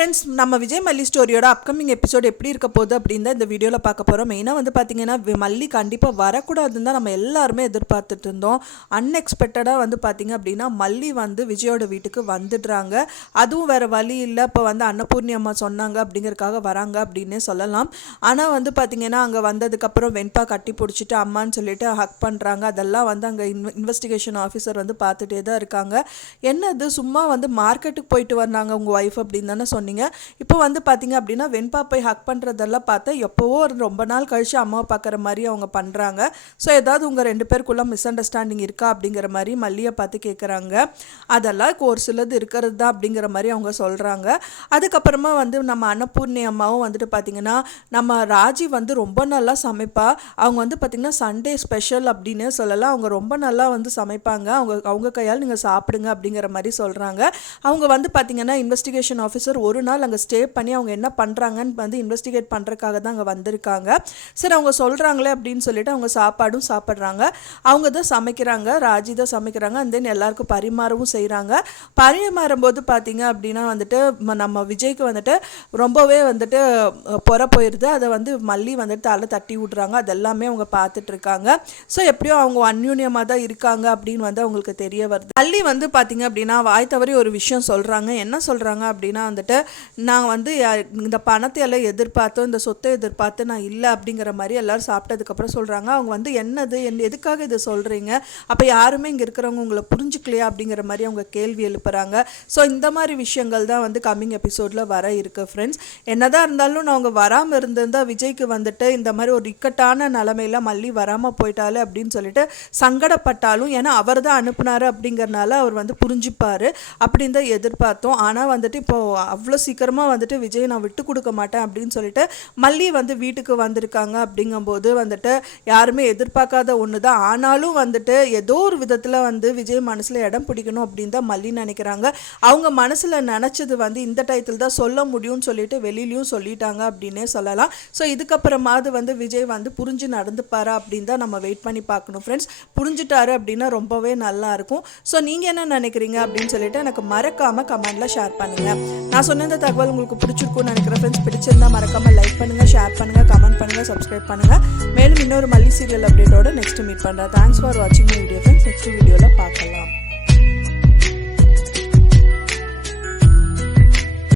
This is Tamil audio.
ஃப்ரெண்ட்ஸ் நம்ம விஜய் மல்லி ஸ்டோரியோட அப்கமிங் எபிசோட் எப்படி இருக்க போகுது அப்படின்னு தான் இந்த வீடியோவில் பார்க்க போகிறோம் மெயினாக வந்து பார்த்தீங்கன்னா மல்லி கண்டிப்பாக வரக்கூடாதுன்னு தான் நம்ம எல்லாருமே எதிர்பார்த்துட்டு இருந்தோம். அன்எக்ஸ்பெக்டடாக வந்து பார்த்தீங்க அப்படின்னா மல்லி வந்து விஜயோட வீட்டுக்கு வந்துடுறாங்க. அதுவும் வேறு வழி இல்லை. இப்போ வந்து அன்னபூர்ணி அம்மா சொன்னாங்க அப்படிங்கிறக்காக வராங்க அப்படின்னே சொல்லலாம். ஆனால் வந்து பார்த்தீங்கன்னா அங்கே வந்ததுக்கப்புறம் வெண்பா கட்டி பிடிச்சிட்டு அம்மான்னு சொல்லிட்டு ஹக் பண்ணுறாங்க அதெல்லாம் வந்து அங்கே இன்வெ இன்வெஸ்டிகேஷன் ஆஃபீஸர் வந்து பார்த்துட்டே தான் இருக்காங்க. என்னது சும்மா வந்து மார்க்கெட்டுக்கு போயிட்டு வந்தாங்க உங்கள் ஒய்ஃப் அப்படின்னு தானே சொன்னீங்க. இப்போ வந்து பார்த்தீங்க அப்படின்னா வெண்பா போய் ஹக் பண்ணுறதெல்லாம் பார்த்தா எப்போவோ ஒரு ரொம்ப நாள் கழித்து அம்மாவை பார்க்குற மாதிரி அவங்க பண்ணுறாங்க ஸோ ஏதாவது உங்கள் ரெண்டு பேருக்குள்ள மிஸ் அண்டர்ஸ்டாண்டிங் இருக்கா அப்படிங்கிற மாதிரி மல்லியை பார்த்து கேட்குறாங்க அதெல்லாம் ஒரு சிலது இருக்கிறது தான் அப்படிங்கிற மாதிரி அவங்க சொல்கிறாங்க அதுக்கப்புறமா வந்து நம்ம அன்னபூர்ணி அம்மாவும் வந்துட்டு பார்த்தீங்கன்னா நம்ம ராஜி வந்து ரொம்ப நல்லா சமைப்பா. அவங்க வந்து பார்த்திங்கன்னா சண்டே ஸ்பெஷல் அப்படின்னு சொல்லலாம் அவங்க ரொம்ப நல்லா வந்து சமைப்பாங்க. அவங்க அவங்க கையால் நீங்கள் சாப்பிடுங்க அப்படிங்கிற மாதிரி சொல்கிறாங்க அவங்க வந்து பார்த்திங்கன்னா இன்வெஸ்டிகேஷன் ஆஃபீஸர் ஒரு நாள் அங்கே ஸ்டே பண்ணி அவங்க என்ன பண்ணுறாங்கன்னு வந்து இன்வெஸ்டிகேட் பண்ணுறதுக்காக தான் அங்கே வந்திருக்காங்க. சரி அவங்க சொல்கிறாங்களே அப்படின்னு சொல்லிட்டு அவங்க சாப்பாடும் சாப்பிட்றாங்க. அவங்க தான் சமைக்கிறாங்க ராஜி தான் சமைக்கிறாங்க and தென் எல்லாருக்கும் பரிமாறவும் செய்கிறாங்க பரிமாறும் போது பார்த்தீங்க அப்படின்னா வந்துட்டு ம- நம்ம விஜய்க்கு வந்துட்டு ரொம்பவே வந்துட்டு புற போயிடுது அதை வந்து மல்லி வந்துட்டு தலை தட்டி விட்றாங்க. அதெல்லாமே அவங்க பார்த்துட்ருக்காங்க ஸோ எப்படியோ அவங்க அந்யூன்யமாக தான் இருக்காங்க அப்படின்னு வந்து அவங்களுக்கு தெரிய வருது. மல்லி வந்து பார்த்தீங்க அப்படின்னா வாய் தவறி ஒரு விஷயம் சொல்கிறாங்க என்ன சொல்கிறாங்க அப்படின்னா வந்துட்டு நான் வந்து யா- இந்த பணத்தை எல்லாம் எதிர்பார்த்தோம் இந்த சொத்தை எதிர்பார்த்து நான் இல்லை அப்படிங்கிற மாதிரி எல்லாரும் சாப்பிட்டதுக்கப்புறம் சொல்கிறாங்க அவங்க வந்து என்னது? என் எதுக்காக இதை சொல்கிறீங்க அப்போ யாருமே இங்கே இருக்கிறவங்க உங்களை புரிஞ்சுக்கலையா? அப்படிங்கிற மாதிரி அவங்க கேள்வி எழுப்புறாங்க. ஸோ இந்த மாதிரி விஷயங்கள் தான் வந்து கம்மிங் எபிசோடில் வர இருக்குது ஃப்ரெண்ட்ஸ் என்னதான் இருந்தாலும் நான் அவங்க வராமல் இருந்திருந்தால் விஜய்க்கு வந்துட்டு இந்த மாதிரி ஒரு இக்கட்டான நிலமையில மல்லி வராமல் போயிட்டாலே அப்படின்னு சொல்லிட்டு சங்கடப்பட்டாலும் ஏன்னா அவர் தான் அனுப்புனார் அப்படிங்கிறனால அவர் வந்து புரிஞ்சுப்பார். அப்படின்னு தான் எதிர்பார்த்தோம். ஆனால் வந்துட்டு இப்போது அவ்வளோ சீக்கிரமாக வந்துட்டு விஜய் நான் விட்டு கொடுக்க மாட்டேன் அப்படின்னு சொல்லிட்டு மல்லி வந்து வீட்டுக்கு வந்திருக்காங்க அப்படிங்கும்போது வந்துட்டு யாருமே எதிர்பார்க்காத ஒன்று தான் ஆனாலும் வந்துட்டு ஏதோ ஒரு விதத்தில் வந்து விஜய் மனசில் இடம் பிடிக்கணும் அப்படின்னு தான் மல்லி நினைக்கிறாங்க. அவங்க மனசில் நினச்சது வந்து இந்த டயத்தில் தான் சொல்ல முடியும்னு சொல்லிட்டு வெளியிலையும் சொல்லிட்டாங்க அப்படின்னே சொல்லலாம். ஸோ இதுக்கப்புறமாவது வந்து விஜய் வந்து புரிஞ்சு நடந்துப்பாரா அப்படின்னு தான் நம்ம வெயிட் பண்ணி பார்க்கணும் ஃப்ரெண்ட்ஸ் புரிஞ்சுட்டாரு அப்படின்னா ரொம்பவே நல்லா இருக்கும். ஸோ நீங்கள் என்ன நினைக்கிறீங்க அப்படின்னு சொல்லிட்டு எனக்கு மறக்காமல் கமெண்டில் ஷேர் பண்ணுங்கள் நான் சொன்ன இந்த தகவல் உங்களுக்கு பிடிச்சிருக்கும்னு நினைக்கிறேன். ஃப்ரெண்ட்ஸ் பிடிச்சிருந்தா மறக்காமல் லைக் பண்ணுங்கள் ஷேர் பண்ணுங்கள் கமெண்ட் பண்ணுங்கள் சப்ஸ்கிரைப் பண்ணுங்கள் மேலும் இன்னொரு மல்லி சீரியல் அப்டேட்டோட நெக்ஸ்ட் மீட் பண்ணுறேன் தேங்க்ஸ் ஃபார் வாட்சிங் வீடியோ ஃப்ரெண்ட்ஸ் நெக்ஸ்ட் வீடியோவில் பார்க்கலாம்